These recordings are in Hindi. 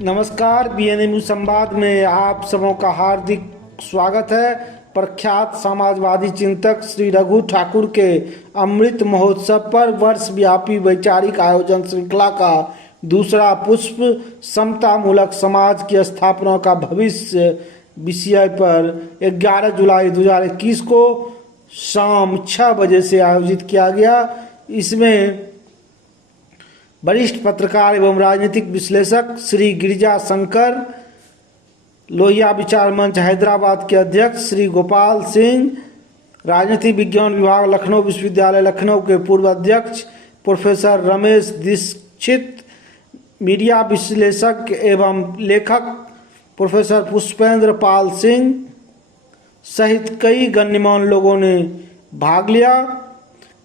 नमस्कार। बीएनएम संवाद में आप सबों का हार्दिक स्वागत है। प्रख्यात समाजवादी चिंतक श्री रघु ठाकुर के अमृत महोत्सव पर वर्षव्यापी वैचारिक आयोजन श्रृंखला का दूसरा पुष्प समता मूलक समाज की स्थापना का भविष्य विषय पर 11 जुलाई 2021 को शाम 6 बजे से आयोजित किया गया। इसमें वरिष्ठ पत्रकार एवं राजनीतिक विश्लेषक श्री गिरिजा शंकर, लोहिया विचार मंच हैदराबाद के अध्यक्ष श्री गोपाल सिंह, राजनीति विज्ञान विभाग लखनऊ विश्वविद्यालय लखनऊ के पूर्व अध्यक्ष प्रोफेसर रमेश दीक्षित, मीडिया विश्लेषक एवं लेखक प्रोफेसर पुष्पेंद्र पाल सिंह सहित कई गण्यमान्य लोगों ने भाग लिया।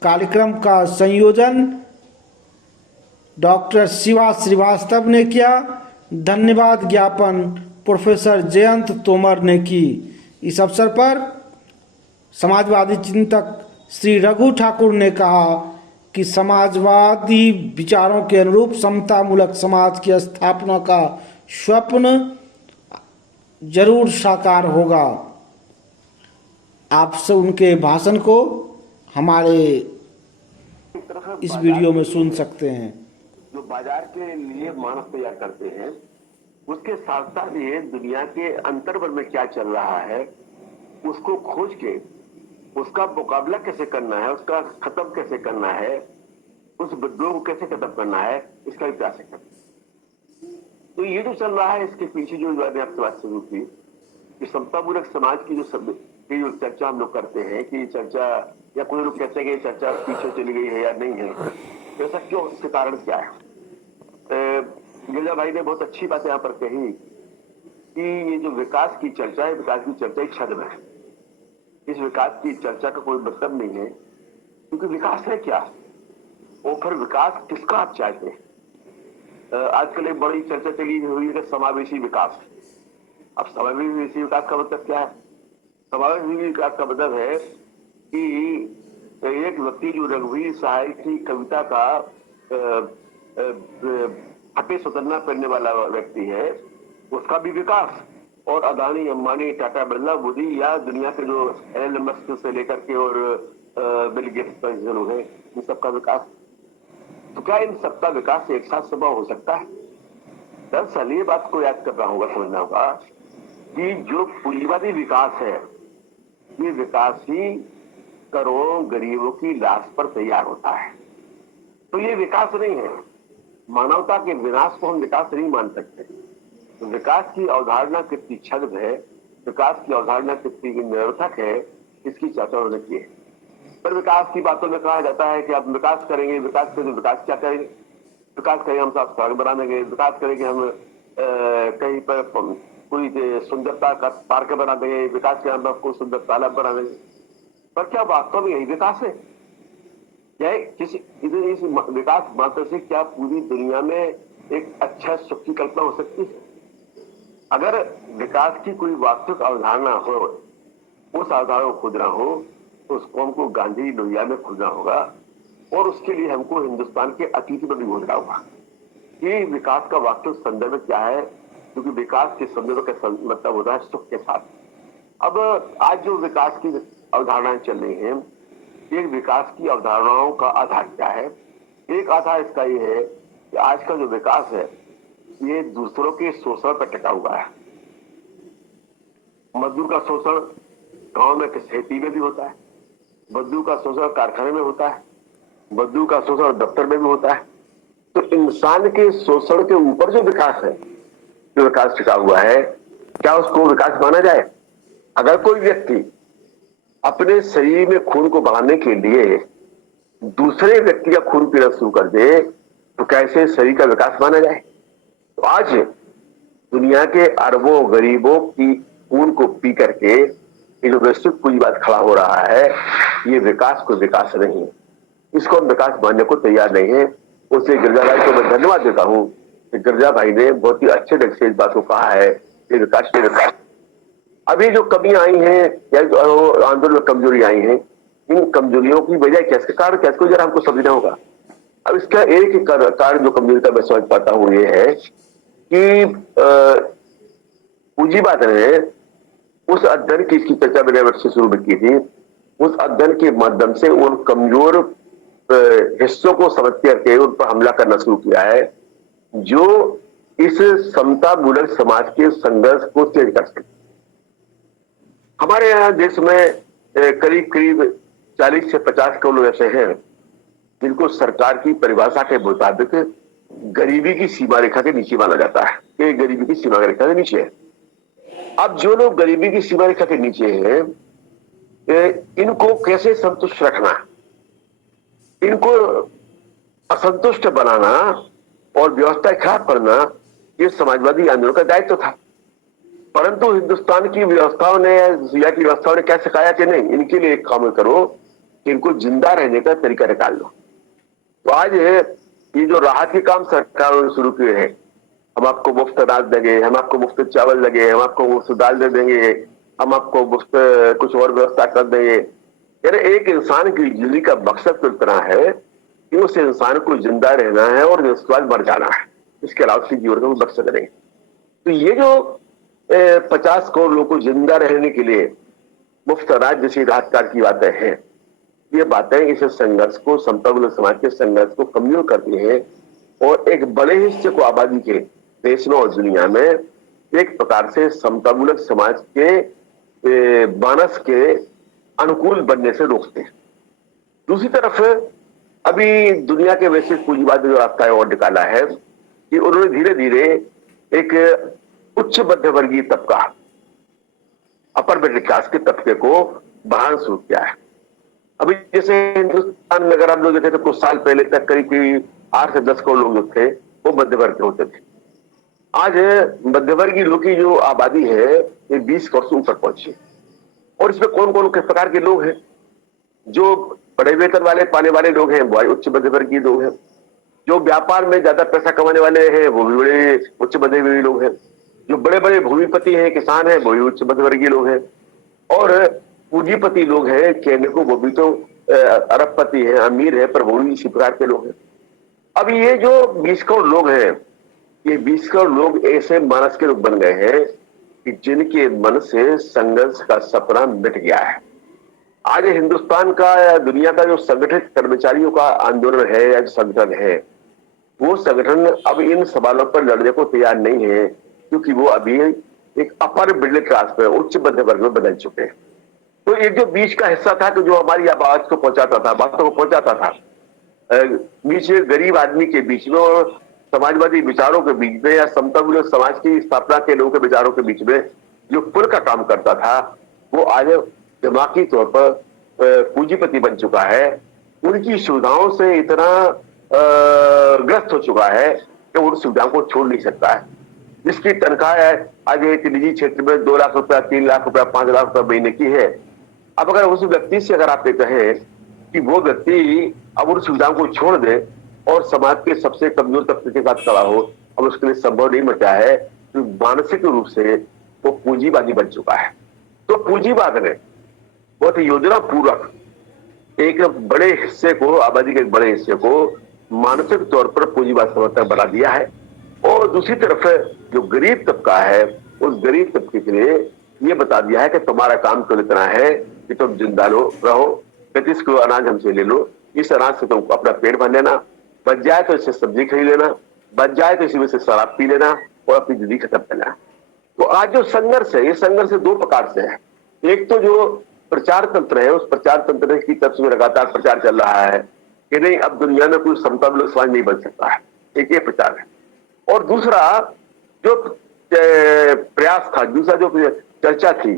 कार्यक्रम का संयोजन डॉक्टर शिवा श्रीवास्तव ने किया। धन्यवाद ज्ञापन प्रोफेसर जयंत तोमर ने की। इस अवसर पर समाजवादी चिंतक श्री रघु ठाकुर ने कहा कि समाजवादी विचारों के अनुरूप समता मूलक समाज की स्थापना का स्वप्न जरूर साकार होगा। आप सब उनके भाषण को हमारे इस वीडियो में सुन सकते हैं। जो बाजार के लिए मानव तैयार करते हैं, उसके साथ साथ ये दुनिया के अंतर्वर्ग में क्या चल रहा है उसको खोज के उसका मुकाबला कैसे करना है, उसका खत्म कैसे करना है, उस विद्रोह को कैसे खत्म करना है, इसका भी प्रयास करते हैं। तो ये जो चल रहा है, इसके पीछे जो मैंने आपसे बात शुरू की कि समतामूलक समाज की जो चर्चा हम लोग करते हैं कि ये चर्चा, या कोई लोग कहते हैं कि ये चर्चा पीछे चली गई है या नहीं है, ऐसा क्यों, इसके कारण क्या है। गिरिजा भाई ने बहुत अच्छी बात यहाँ पर कही कि ये जो विकास की चर्चा है, विकास की चर्चा एक छद्म है। इस विकास की चर्चा का कोई मतलब नहीं है, क्योंकि विकास है क्या, और फिर विकास किसका आप चाहते हैं। आजकल एक बड़ी चर्चा चली हुई है समावेशी विकास। अब समावेशी विकास का मतलब क्या है? समावेशी विकास का मतलब है कि एक व्यक्ति जो रघुवीर साहब की कविता का हटे सुतरना पहनने वाला व्यक्ति है, उसका भी विकास, और अदानी, अंबानी, टाटा, बिरला, मोदी या दुनिया के जो एलन मस्क से लेकर के और बिल गेट्स लोग हैं, इन सबका विकास। तो क्या इन सबका विकास एक साथ संभव हो सकता है? दरअसल ये बात को याद करना होगा, समझना होगा कि जो पूंजीवादी विकास है, ये विकास ही करोड़ों गरीबों की लाश पर तैयार होता है। तो ये विकास नहीं है। मानवता के विनाश को हम विकास नहीं मान सकते। तो विकास की अवधारणा कितनी छद्म है, विकास की अवधारणा कितनी निरर्थक है, इसकी चर्चा उन्होंने की है। पर विकास की बातों में कहा जाता है कि आप विकास करेंगे, विकास करेंगे, विकास क्या करेंगे? विकास करेंगे हम साफ सड़क बना देंगे, विकास करेंगे हम कहीं पर कोई सुंदरता का पार्क बना देंगे, विकास के अंदर कोई सुंदर तालाब बना देंगे। पर क्या वास्तव में यही विकास है? क्या किसी इस विकास मात्र से क्या पूरी दुनिया में एक अच्छा सुख की कल्पना हो सकती है? अगर विकास की कोई वास्तविक अवधारणा हो, उस अवधारणा को खोजना हो, तो उसको हमको गांधी लोहिया में खोजना होगा, और उसके लिए हमको हिंदुस्तान के अतीत में भी खोजना होगा कि विकास का वास्तविक संदर्भ क्या है, क्योंकि विकास के संदर्भ का मतलब होता है सुख के साथ। अब आज जो विकास की अवधारणाएं चल रही हैं, एक विकास की अवधारणाओं का आधार क्या है? एक आधार इसका ये है कि आज का जो विकास है, ये दूसरों के शोषण पर टिका हुआ है। मजदूर का शोषण गांव में खेती में भी होता है, मजदूर का शोषण कारखाने में होता है, मजदूर का शोषण दफ्तर में भी होता है। तो इंसान के शोषण के ऊपर जो विकास है, जो विकास टिका हुआ है, क्या उसको विकास माना जाए? अगर कोई व्यक्ति अपने शरीर में खून को बढ़ाने के लिए दूसरे व्यक्ति का खून पीना शुरू कर दे, तो कैसे शरीर का विकास माना जाए? तो आज दुनिया के अरबों गरीबों की खून को पी करके ये जो वैश्विक पूंजीवाद खड़ा हो रहा है, ये विकास को विकास नहीं है। इसको हम विकास मानने को तैयार नहीं है। उससे गिरजा भाई को मैं धन्यवाद देता हूँ कि गिरजा भाई ने बहुत ही अच्छे ढंग से इस बात को कहा है कि विकास के विकास। अभी जो कमियां आई हैं या जो आंदोलन में कमजोरी आई हैं, इन कमजोरियों की वजह क्या, इसके कारण क्या, इसको जरा हमको समझना होगा। अब इसका एक ही कारण जो कमजोरी का मैं समझ पाता हूँ ये है कि पूंजीवाद ने उस अध्ययन की, इसकी चर्चा मैंने वर्ष से शुरू में की थी, उस अध्ययन के माध्यम से उन कमजोर हिस्सों को समझ करके उन पर हमला करना शुरू किया है जो इस समता मूलक समाज के संघर्ष को तेज कर सके। हमारे यहाँ देश में करीब करीब 40 से 50 करोड़ लोग ऐसे हैं जिनको सरकार की परिभाषा के मुताबिक गरीबी की सीमा रेखा के नीचे माना जाता है, ये गरीबी की सीमा रेखा के नीचे है। अब जो लोग गरीबी की सीमा रेखा के नीचे हैं, इनको कैसे संतुष्ट रखना, इनको असंतुष्ट बनाना और व्यवस्था खराब करना, ये समाजवादी आंदोलन का दायित्व था। परंतु हिंदुस्तान की व्यवस्थाओं ने या की व्यवस्थाओं ने क्या सिखाया कि नहीं, इनके लिए एक काम करो कि इनको जिंदा रहने का तरीका निकाल लो। तो आज ये जो राहत के काम सरकारों ने शुरू किए हैं, हम आपको मुफ्त अनाज देंगे, हम आपको मुफ्त चावल देंगे, हम आपको मुफ्त दाल दे देंगे, हम आपको मुफ्त कुछ और व्यवस्था कर देंगे। यानी एक इंसान की जिंदगी का मकसद तो इतना है कि उस इंसान को जिंदा रहना है और निस्वार्थ मर जाना है, इसके अलावा उसके जीवन का कोई मकसद नहीं। तो ये जो 50 करोड़ लोगों को जिंदा रहने के लिए मुफ्त अनाज जैसी राहतकार की बातें हैं, ये बातें इस संघर्ष को, समता समाज के संघर्ष को कमजोर करती हैं और एक बड़े हिस्से को आबादी के देश में और दुनिया में एक प्रकार से समतामूलक समाज के मानस के अनुकूल बनने से रोकते हैं। दूसरी तरफ अभी दुनिया के वैश्विक पूंजीवाद ने जो रास्ता और निकाला है कि उन्होंने धीरे धीरे एक उच्च मध्यवर्गीय तबका, अपर मिडिल क्लास के तबके को बढ़ाना शुरू किया है। अभी जैसे हिंदुस्तान में अगर हम लोग देखें तो कुछ साल पहले तक करीब 8 से 10 करोड़ लोग जो थे वो मध्यवर्ग के होते थे। आज मध्यवर्गीय लोग की जो आबादी है ये 20 करोड़ से ऊपर पहुंची है। और इसमें कौन कौन किस प्रकार के लोग हैं? जो बड़े वेतन वाले पाने वाले लोग हैं वो उच्च मध्यवर्गीय लोग हैं, जो व्यापार में ज्यादा पैसा कमाने वाले हैं वो भी बड़े उच्च मध्यवर्गीय लोग हैं, जो बड़े बड़े भूमिपति हैं, किसान हैं, वो भी उच्च मध्यवर्गीय लोग हैं, और पूंजीपति लोग हैं कहने को वो भी तो अरबपति हैं, अमीर है, पर वो भी इसी प्रकार के लोग हैं। अब ये जो 20 करोड़ लोग हैं, ये 20 करोड़ लोग ऐसे मानस के लोग बन गए हैं कि जिनके मन से संघर्ष का सपना मिट गया है। आज हिंदुस्तान का या दुनिया का जो संगठित कर्मचारियों का आंदोलन है या संगठन है, वो संगठन अब इन सवालों पर लड़ने को तैयार नहीं है, क्योंकि वो अभी एक अपर मिडिल क्लास में, उच्च मध्य वर्ग में बदल चुके हैं। तो एक जो बीच का हिस्सा था कि जो हमारी आवाज को पहुंचाता था, बातों को पहुंचाता था, बीच में गरीब आदमी के बीच में और समाजवादी विचारों के बीच में या समतामूलक समाज की स्थापना के लोगों के विचारों के बीच में जो पुल का काम करता था, वो आज दिमागी तौर पर पूंजीपति बन चुका है। उनकी सुविधाओं से इतना ग्रस्त हो चुका है कि उन सुविधाओं को छोड़ नहीं सकता है। जिसकी तनख्वाह है आज एक निजी क्षेत्र में 2 लाख रुपया, 3 लाख रुपया, 5 लाख रुपया महीने की है। अब अगर उस व्यक्ति से अगर आप ये कहें कि वो व्यक्ति अब उन सुविधाओं को छोड़ दे और समाज के सबसे कमजोर तबके के साथ खड़ा हो, अब उसके लिए संभव नहीं बचा है, तो मानसिक रूप से वो पूंजीवादी बन चुका है। तो पूंजीवाद ने बहुत योजना पूर्वक एक बड़े हिस्से को, आबादी के एक बड़े हिस्से को मानसिक तौर पर पूंजीवाद समर्थक बना दिया है। और दूसरी तरफ जो गरीब तबका है, उस गरीब तबके के लिए ये बता दिया है कि तुम्हारा काम तो इतना है कि तुम जिंदा रहो, 35 किलो अनाज हमसे ले लो, इस अनाज से तुम अपना पेट भर लेना, बच जाए तो इससे सब्जी खरीद लेना, बच जाए तो इसी में से शराब पी लेना और अपनी जिंदगी खत्म करना। तो आज जो संघर्ष है, ये संघर्ष 2 प्रकार से है। एक तो जो प्रचार तंत्र है, उस प्रचार तंत्र की तरफ से लगातार प्रचार चल रहा है कि नहीं, अब दुनिया में कोई समतामूलक समाज नहीं बन सकता है, एक ये प्रचार है। और दूसरा जो प्रयास था, दूसरा जो चर्चा थी,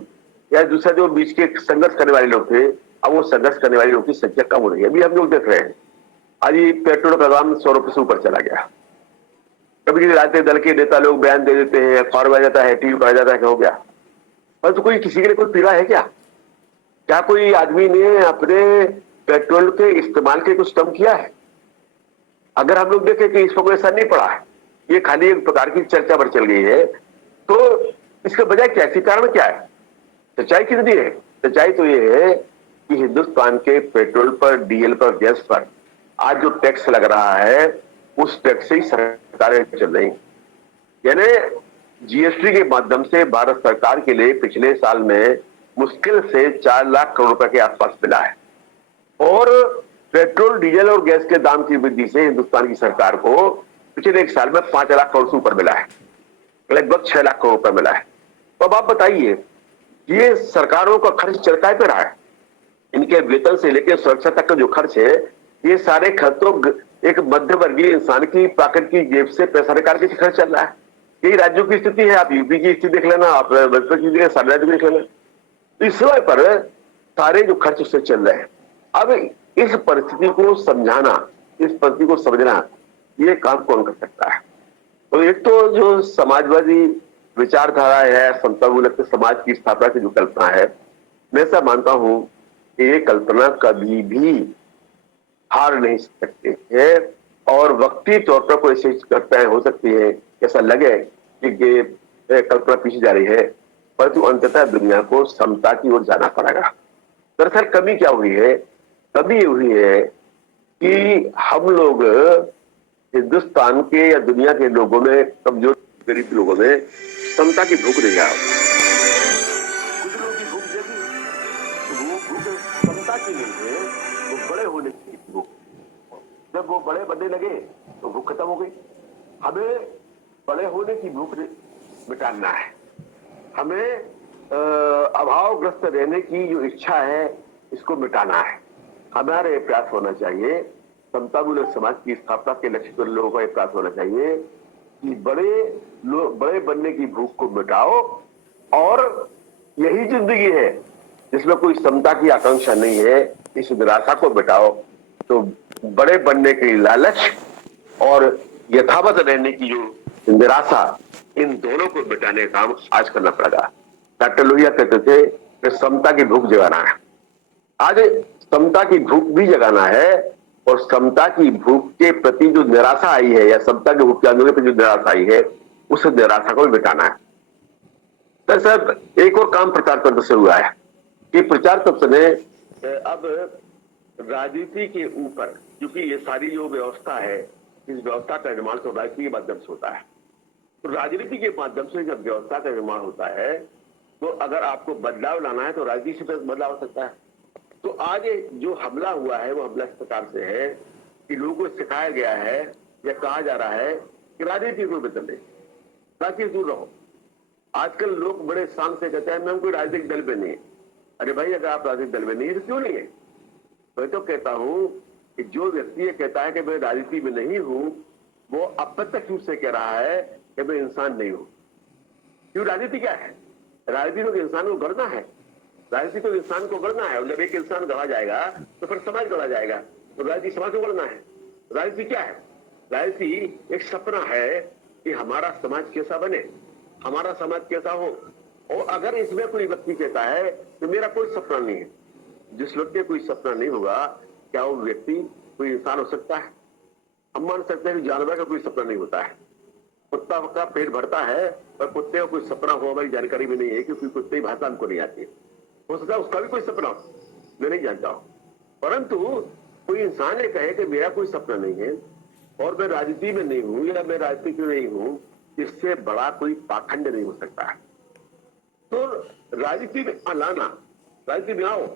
या दूसरा जो बीच के संघर्ष करने वाले लोग थे, अब वो संघर्ष करने वाले लोगों की संख्या कम हो रही है। अभी हम लोग देख रहे हैं आज ये पेट्रोल का दाम 100 रुपये से ऊपर चला गया। कभी कभी राजनीतिक दल के नेता लोग बयान दे देते हैं, अखबार में आ जाता है, टीवी पर आ जाता है कि हो गया, पर तो कोई किसी के लिए कोई पीड़ा है क्या? क्या कोई आदमी ने अपने पेट्रोल के इस्तेमाल के कुछ कम किया है? अगर हम लोग देखें कि इस पर कोई असर नहीं पड़ा है, ये खाली एक प्रकार की चर्चा पर चल गई है, तो इसके बजाय क्या, इसके कारण क्या है? सच्चाई कितनी है? सच्चाई तो ये है कि हिंदुस्तान के पेट्रोल पर, डीजल पर, गैस पर आज जो टैक्स लग रहा है, उस टैक्स से ही सरकारें चल रही। यानी जीएसटी के माध्यम से भारत सरकार के लिए पिछले साल में मुश्किल से 4 लाख करोड़ रुपए के आसपास मिला है। और पेट्रोल, डीजल और गैस के दाम की वृद्धि से हिंदुस्तान की सरकार को पिछले एक साल में 5 लाख करोड़ से ऊपर मिला है, लगभग 6 लाख करोड़ रुपए मिला है। तो अब आप बताइए, ये सरकारों का खर्च चरकाए पे रहा है। इनके वेतन से लेकर सुरक्षा तक का जो खर्च है, ये सारे खर्च तो एक मध्य वर्गीय इंसान की पॉकेट की जेब से पैसा निकाल के खर्च चल रहा है। यही राज्यों की स्थिति है। आप यूपी की स्थिति देख लेना, आप मध्य की स्थिति सारे राज्य देख लेना। तो इस समय पर सारे जो खर्च उससे चल रहे हैं। अब इस परिस्थिति को समझाना, इस परिस्थिति को समझना, ये काम कौन कर सकता है? तो एक तो जो समाजवादी विचारधारा है, समतामूलक समाज की स्थापना की जो कल्पना है, मैं ऐसा मानता हूं कि ये कल्पना कभी भी हार नहीं सकती है। और वक्ती तौर पर कोई ऐसी कल्पनाएं हो सकती है, ऐसा लगे कि ये कल्पना पीछे जा रही है, परंतु अंततः दुनिया को समता की ओर जाना पड़ेगा। दरअसल कमी क्या हुई है? कमी हुई है कि हम लोग हिंदुस्तान के या दुनिया के लोगों में, कमजोर गरीब लोगों में समता की भूख नहीं आ। कुछ लोगों की भूख जगी, वो भूख समता की नहीं है, वो बड़े होने की भूख। जब वो बड़े बनने लगे तो भूख खत्म हो गई। हमें बड़े होने की भूख मिटाना है। हमें अभावग्रस्त रहने की जो इच्छा है, इसको मिटाना है। हमारे प्रयास होना चाहिए, समतामूलक समाज की स्थापना के लक्ष्य पर लोगों का प्रयास होना चाहिए कि बड़े बनने की भूख को मिटाओ। और यही जिंदगी है जिसमें कोई समता की आकांक्षा नहीं है, इस निराशा को मिटाओ। तो बड़े बनने की लालच और यथावत रहने की जो निराशा, इन दोनों को मिटाने का काम आज करना पड़ेगा। डॉक्टर लोहिया कहते थे कि समता की भूख जगाना है। आज समता की भूख भी जगाना है, और समता की भूख के प्रति जो निराशा आई है, या समता की भूख के आंदोलन पर जो निराशा आई है, उस निराशा को भी मिटाना है। तो सर, एक और काम प्रचार तंत्र से हुआ है कि प्रचार तंत्र ने अब राजनीति के ऊपर, क्योंकि ये सारी जो व्यवस्था है, इस व्यवस्था का निर्माण तो राजनीति के माध्यम से होता है। तो राजनीति के माध्यम से जब व्यवस्था का निर्माण होता है, तो अगर आपको बदलाव लाना है तो राजनीति से बदलाव हो सकता है। तो आज जो हमला हुआ है, वो हमला इस प्रकार से है कि लोगों को सिखाया गया है या कहा जा रहा है कि राजनीति को बदल दे, राजनीति दूर रहो। आजकल लोग बड़े शान से कहते हैं मैं कोई राजनीतिक दल में नहीं है। अरे भाई, अगर आप राजनीतिक दल में नहीं है तो क्यों नहीं है? मैं तो कहता हूं कि जो व्यक्ति ये कहता है कि मैं राजनीति में नहीं हूं, वो अप्रत्यक्ष रूप से कह रहा है कि मैं इंसान नहीं हूं। क्यों? राजनीति क्या है? राजनीति तो इंसान को गढ़ना है। राजनीति तो इंसान को गढ़ना है, और जब एक इंसान गढ़ा जाएगा तो फिर समाज गढ़ा जाएगा। तो राजनीति समाज को गढ़ना है। राजनीति क्या है? राजनीति एक सपना है कि हमारा समाज कैसा बने, हमारा समाज कैसा हो। और अगर इसमें कोई व्यक्ति कहता है तो मेरा कोई सपना नहीं है, जिस व्यक्ति कोई सपना नहीं होगा, क्या वो व्यक्ति कोई इंसान हो सकता है? हम मान सकते हैं कि जानवर का कोई सपना नहीं होता है। कुत्ता का पेट भरता है, पर कुत्ते का कोई सपना हो हमारी जानकारी में नहीं है, क्योंकि कुत्ते की भाषा हमको नहीं आती। हो सकता है उसका भी कोई सपना हो, मैं नहीं जानता हूं। परंतु कोई इंसान ये कहे कि मेरा कोई सपना नहीं है और मैं राजनीति में नहीं हूं या मैं राजनीति में नहीं हूं, इससे बड़ा कोई पाखंड नहीं हो सकता है। तो राजनीति में लाना, राजनीति में आओ,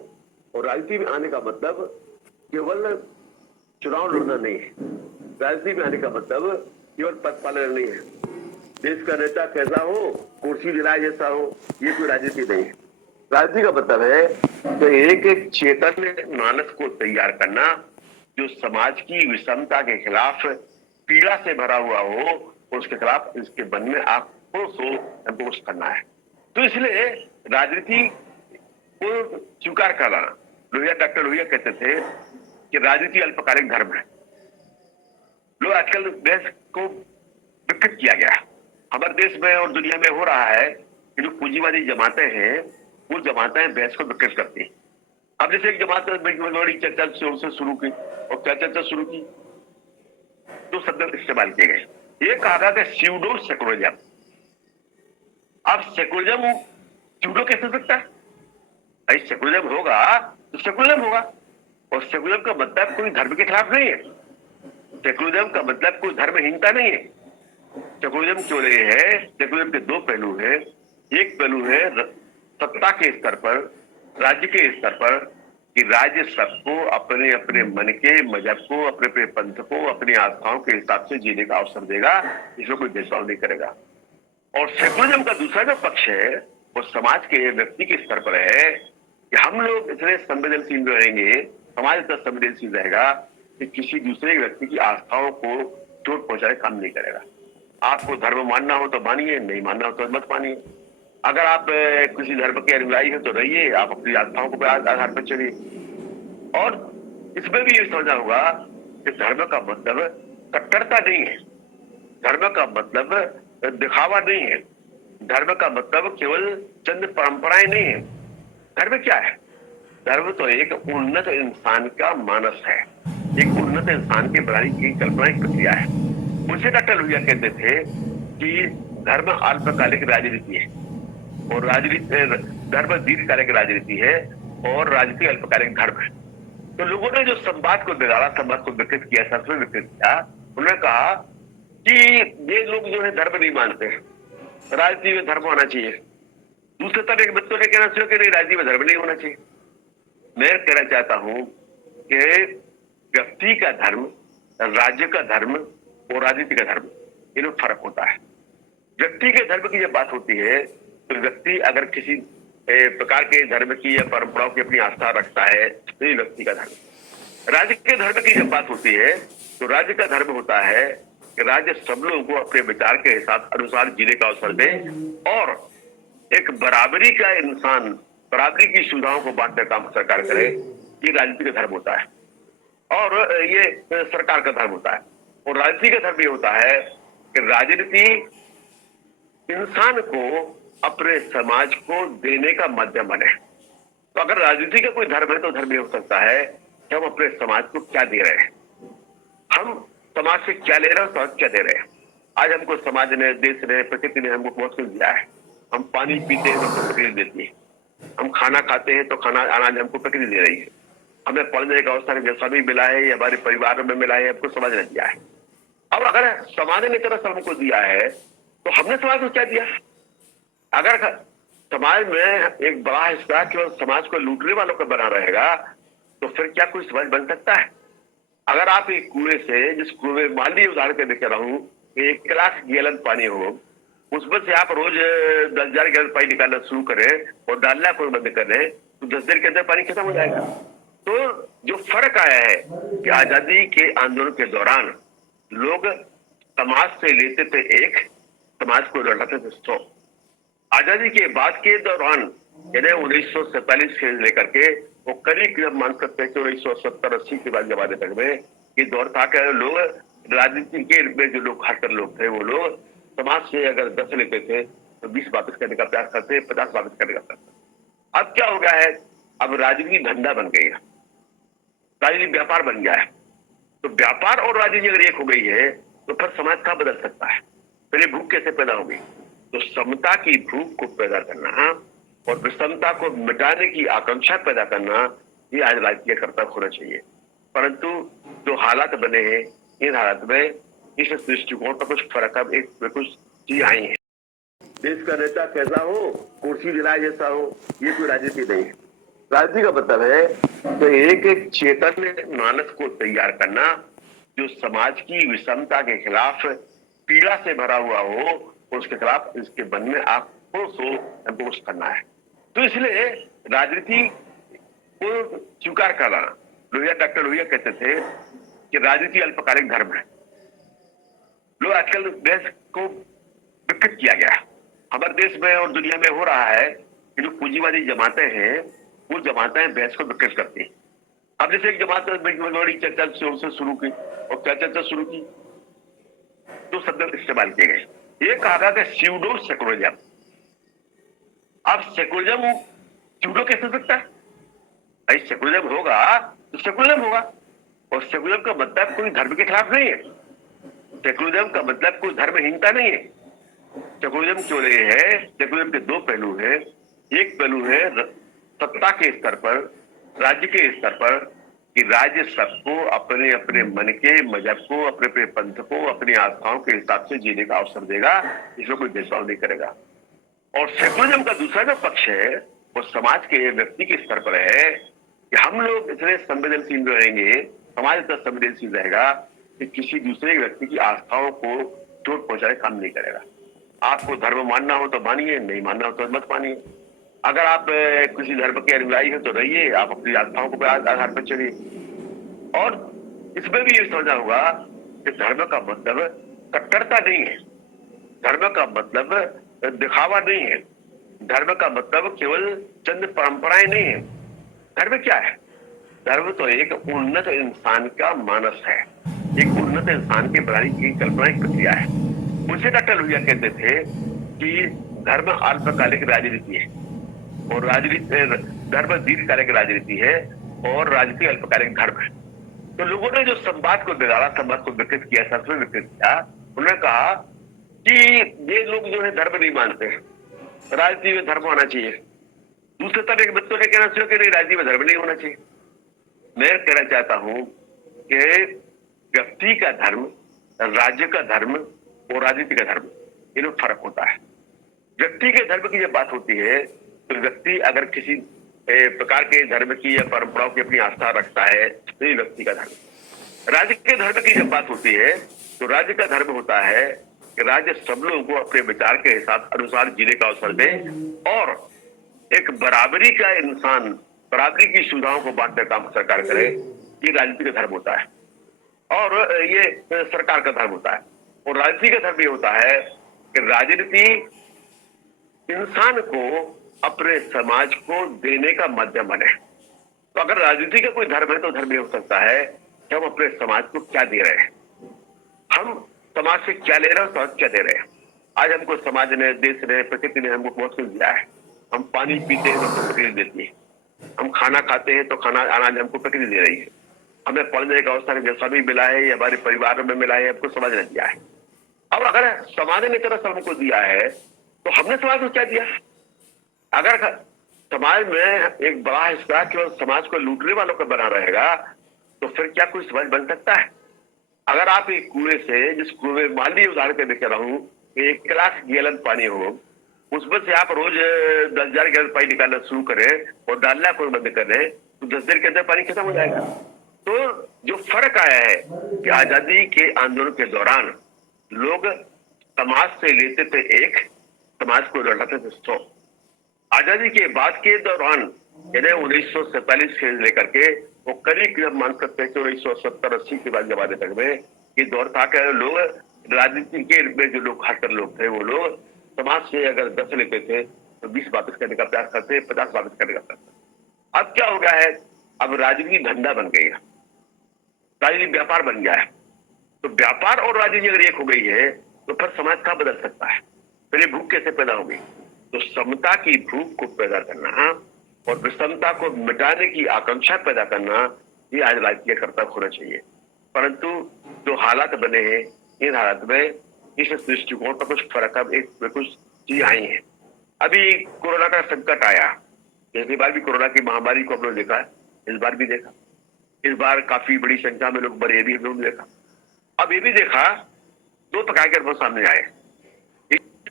और राजनीति में आने का मतलब केवल चुनाव लड़ना नहीं है। राजनीति में आने का मतलब केवल पद पालन नहीं है। देश का नेता कैसा हो, कुर्सी दिलाए जैसा हो, ये कोई राजनीति नहीं है। राजनीति का मतलब है तो एक एक चेतन मानस को तैयार करना, जो समाज की विषमता के खिलाफ पीड़ा से भरा हुआ हो, उसके खिलाफ इसके मन में आपको संतोष करना है। तो इसलिए राजनीति को स्वीकार कर लाना। डॉक्टर लोहिया कहते थे कि राजनीति अल्पकालिक धर्म है। लोग आजकल देश को विकृत किया गया। हमारे देश में और दुनिया में हो रहा है कि जो पूंजीवादी जमातें हैं, वो जमातें बहस को विकृत करती। अब जैसे एक जमात बड़ी चर्चा से शुरू की, और क्या चर्चा शुरू की, तो शब्द इस्तेमाल किए गए। ये कहा गया कि स्यूडो सेकुलरिज्म। अब सेकुलरिज्म स्यूडो कैसे हो सकता है? भाई सेकुलरिज्म होगा तो सेकुलरिज्म होगा, और सेकुलरिज्म का मतलब कोई धर्म के खिलाफ नहीं है। सेकुलरिज्म का मतलब कोई धर्महीनता नहीं है। सेकुलरिज्म क्यों नहीं है? सेकुलरिज्म के दो पहलू हैं। एक पहलू है सत्ता के स्तर पर, राज्य के स्तर पर, कि राज्य सबको अपने अपने मन के मजहब को, अपने अपने पंथ को, अपनी आस्थाओं के हिसाब से जीने का अवसर देगा, इसमें कोई भेदभाव नहीं करेगा। और सेकुलरिज्म का दूसरा जो पक्ष है वो समाज के व्यक्ति के स्तर पर है कि हम लोग इतने संवेदनशील रहेंगे, समाज इतना संवेदनशील रहेगा कि किसी दूसरे व्यक्ति की आस्थाओं को चोट पहुंचाने काम नहीं करेगा। आपको धर्म मानना हो तो मानिए, नहीं मानना हो तो मत मानिए। अगर आप किसी धर्म के अनुयायी हैं तो रहिए, आप अपनी आस्थाओं को आधार पर चलिए। और इसमें भी ये समझना होगा कि धर्म का मतलब कट्टरता नहीं है, धर्म का मतलब दिखावा नहीं है, धर्म का मतलब केवल चंद परंपराएं नहीं है। धर्म क्या है? धर्म तो एक उन्नत इंसान का मानस है, एक उन्नत इंसान के बनाने की कल्पना की प्रक्रिया है। मुझे डॉक्टर लोहिया कहते थे कि धर्म अल्पकालिक राजनीति है और राजनीति धर्म दीर्घकालिक राजनीति है और राजनीति अल्पकालिक धर्म है। तो लोगों ने जो संवाद को बिगाड़ा, संवाद को विकृत किया, शास्त्र विकृत किया, उन्होंने कहा कि ये लोग जो है धर्म नहीं मानते, राजनीति में धर्म होना चाहिए। दूसरे तरह के बच्चों ने कहना चाहिए कि नहीं, राजनीति में धर्म नहीं होना चाहिए। मैं कहना चाहता हूं कि व्यक्ति का धर्म, राज्य का धर्म और राजनीति का धर्म, इनमें फर्क होता है। व्यक्ति के धर्म की जब बात होती है तो व्यक्ति अगर किसी प्रकार के धर्म की या परंपराओं की अपनी आस्था रखता है तो ये व्यक्ति का धर्म। राज्य के धर्म की जब बात होती है तो राज्य का धर्म होता है कि राज्य सब लोगों को अपने विचार के हिसाब अनुसार जीने का अवसर दे और एक बराबरी का इंसान, बराबरी की सुविधाओं को बांटने का काम सरकार करे। ये राजनीति का धर्म होता है और ये सरकार का धर्म होता है। और राजनीति का धर्म ये होता है कि राजनीति इंसान को अपने समाज को देने का माध्यम बने। तो अगर राजनीति का कोई धर्म है तो धर्म ये हो सकता है कि हम अपने समाज को क्या दे रहे हैं, हम समाज से क्या ले रहे हैं, समाज क्या दे रहे हैं। आज हमको समाज ने, देश ने, प्रकृति ने हमको बहुत कुछ दिया है। हम पानी पीते हैं तो प्रकृति देती है, हम खाना खाते हैं तो खाना अनाज हमको प्रकृति दे रही है, हमें पढ़ने का अवसर जैसा भी मिला है या हमारे परिवार में मिला है, हमको समाज ने दिया है। अब अगर समाज ने तरह से हमको दिया है तो हमने समाज को क्या दिया? अगर समाज में एक बड़ा हिस्सा केवल समाज को लूटने वालों का बना रहेगा तो फिर क्या कोई समाज बन सकता है? अगर आप एक कुएं से, जिस कुएं में मान लीजिए उदाहरण के देख रहा हूं, 1 लाख गैलन पानी हो, उसमें से आप रोज 10,000 गैलन पानी निकालना शुरू करें और डालना को बंद करें तो 10 दिन के अंदर पानी खत्म हो जाएगा। तो जो फर्क आया है कि आजादी के आंदोलन के दौरान लोग समाज से लेते थे 1, समाज को लौटाते थे 100। आजादी के बाद के दौरान यानी 1947 से लेकर के वो करीब मान सकते हैं कि 1970-80 के बाद जमाने तक में ये दौर था कि लोग राजनीति के में जो लोग खासकर लोग थे वो लोग समाज से अगर 10 लेते थे तो 20 वापस करने का प्रयास करते, 50 वापस करने का प्रयास। अब क्या हो गया है? अब राजनीति धंधा बन गई है, राजनीति व्यापार बन गया है। तो व्यापार और राजनीति अगर एक हो गई है तो फिर समाज कहाँ बदल सकता है? फिर ये भूख कैसे पैदा होगी? तो समता की भूख को पैदा करना और विषमता को मिटाने की आकांक्षा पैदा करना, ये आज राजनीति का कर्तव्य होना चाहिए। परंतु जो हालात बने हैं, इन हालात में इस दृष्टिकोण पर कुछ फर्क, अब एक कुछ चीज आई है। देश का नेता कैसा हो, कुर्सी दिलाए जैसा हो, ये कोई राजनीति नहीं है। राजनीति का मतलब है तो एक एक चेतन मानस को तैयार करना जो समाज की विषमता के खिलाफ पीड़ा से भरा हुआ हो, उसके खिलाफ इसके मन में आपको हमको कुछ करना है। तो इसलिए राजनीति को स्वीकार करना, डॉक्टर लोहिया कहते थे कि राजनीति अल्पकालिक धर्म है। लोग आजकल देश को विकृत किया गया, हमारे देश में और दुनिया में हो रहा है कि जो पूंजीवादी जमातें हैं वो जमातें बहस को विकृत करती। अब जैसे एक जमात बड़ी चर्चा से शुरू की, और क्या चर्चा शुरू की? 2 शब्द इस्तेमाल किए गए। एक कहा कि स्यूडो सेकुलरिज्म। अब सेकुलरिज्म स्यूडो कैसे हो सकता है? भाई सेकुलरिज्म होगा तो सेकुलरिज्म होगा, और सेकुलरिज्म का मतलब कोई धर्म के खिलाफ नहीं है, सेकुलरिज्म का मतलब कोई धर्महीनता नहीं है। सेकुलरिज्म क्यों नहीं है? सेकुलरिज्म के 2 पहलू हैं। एक पहलू है सत्ता के स्तर पर, राज्य के स्तर पर, कि राज्य सबको अपने अपने मन के मजहब को, अपने अपने पंथ को, अपनी आस्थाओं के हिसाब से जीने का अवसर देगा, इसमें कोई भेदभाव नहीं करेगा। और सेकुलरिज्म का दूसरा जो पक्ष है वो समाज के व्यक्ति के स्तर पर है कि हम लोग इतने संवेदनशील रहेंगे, समाज इतना संवेदनशील रहेगा कि किसी दूसरे व्यक्ति की आस्थाओं को चोट पहुंचाने काम नहीं करेगा। आपको धर्म मानना हो तो मानिए, नहीं मानना हो तो मत मानिए। अगर आप किसी धर्म के अनुयायी हो तो रहिए, आप अपनी आस्थाओं को आधार पर चलिए। और इसमें भी ये समझना होगा कि धर्म का मतलब कट्टरता नहीं है, धर्म का मतलब दिखावा नहीं है, धर्म का मतलब केवल चंद परंपराएं नहीं है। धर्म क्या है? धर्म तो एक उन्नत इंसान का मानस है, एक उन्नत इंसान के बनाने की कल्पना की प्रक्रिया है। मुझे डॉक्टर लोहिया कहते थे कि धर्म अल्पकालिक राजनीति है और राजनीति धर्म दीर्घकालिक राजनीति है और राजनीति अल्पकालिक धर्म है। तो लोगों ने जो संवाद को बिगाड़ा, संवाद को विकृत किया, शास्त्र विकृत किया, उन्होंने कहा कि ये लोग जो है धर्म नहीं मानते, राजनीति में धर्म होना चाहिए। दूसरे तरह के बच्चों ने कहना चाहिए कि नहीं, राजनीति में धर्म नहीं होना चाहिए। मैं कहना चाहता हूं कि व्यक्ति का धर्म, राज्य का धर्म और राजनीति का धर्म, इनमें फर्क होता है। व्यक्ति के धर्म की जब बात होती है तो व्यक्ति अगर किसी प्रकार के धर्म की या परंपराओं की अपनी आस्था रखता है तो ये व्यक्ति का धर्म। राज्य के धर्म की जब बात होती है तो राज्य का धर्म होता है कि राज्य सब लोगों को अपने विचार के हिसाब अनुसार जीने का अवसर दे और एक बराबरी का इंसान, बराबरी की सुविधाओं को बांटने का काम सरकार करे। ये राजनीति का धर्म होता है और ये सरकार का धर्म होता है। और राजनीति का धर्म ये होता है कि राजनीति इंसान को अपने समाज को देने का माध्यम बने। तो अगर राजनीति का कोई धर्म है तो धर्म ये हो सकता है कि हम अपने समाज को क्या दे रहे हैं, हम समाज से क्या ले रहे हैं, समाज क्या दे रहे हैं। आज हमको समाज ने, देश ने, प्रकृति ने हमको बहुत कुछ दिया है। हम पानी पीते हैं तो हमको प्रकृति देती है, हम खाना खाते हैं तो खाना अनाज हमको प्रकृति दे रही है, हमें पढ़ने का अवसर जैसा भी मिला है या हमारे परिवार में मिला है, हमको समाज ने दिया है। अब अगर समाज ने तरह हमको दिया है तो हमने समाज को क्या दिया? अगर समाज में एक बड़ा हिस्सा केवल समाज को लूटने वालों का बना रहेगा तो फिर क्या कोई समाज बन सकता है? अगर आप एक कुएं से, जिस कुएं मान लीजिए उदाहरण के देख रहा हूं, 1 गिलास गैलन पानी हो, उसमें से आप रोज 10,000 गैलन पानी निकालना शुरू करें और डालना को बंद कर रहे तो 10 देर के अंदर पानी खत्म हो जाएगा। तो जो फर्क आया है कि आजादी के आंदोलन के दौरान लोग समाज से लेते थे 1, समाज को लौटाते थे 100। आजादी के बाद के दौरान यानी 1947 से लेकर के वो करीब मान सकते हैं कि 1970-80 के बाद जमाने तक में ये दौर था कि लोग राजनीति के में जो लोग खासकर लोग थे वो लोग समाज से अगर 10 लेते थे तो 20 वापस करने का प्रयास करते, 50 वापस करने का प्रयास। अब क्या हो गया है? अब राजनीति धंधा बन गई है, राजनीति व्यापार बन गया है। तो व्यापार और राजनीति अगर एक हो गई है तो फिर समाज कहाँ बदल सकता है? फिर ये भूख कैसे पैदा होगी? तो समता की भूख को पैदा करना और विषमता को मिटाने की आकांक्षा पैदा करना, ये आज राजनीति का कर्तव्य होना चाहिए। परंतु जो हालात बने हैं, इन हालात में इस दृष्टिकोण पर कुछ फर्क, अब एक कुछ चीज आई है। अभी कोरोना का संकट आया, पिछली बार भी कोरोना की महामारी को हम लोग देखा, इस बार भी देखा। इस बार काफी बड़ी संख्या में लोग मरे भी हम लोग देखा। अब ये भी देखा 2 प्रकार के अनुभव सामने आए।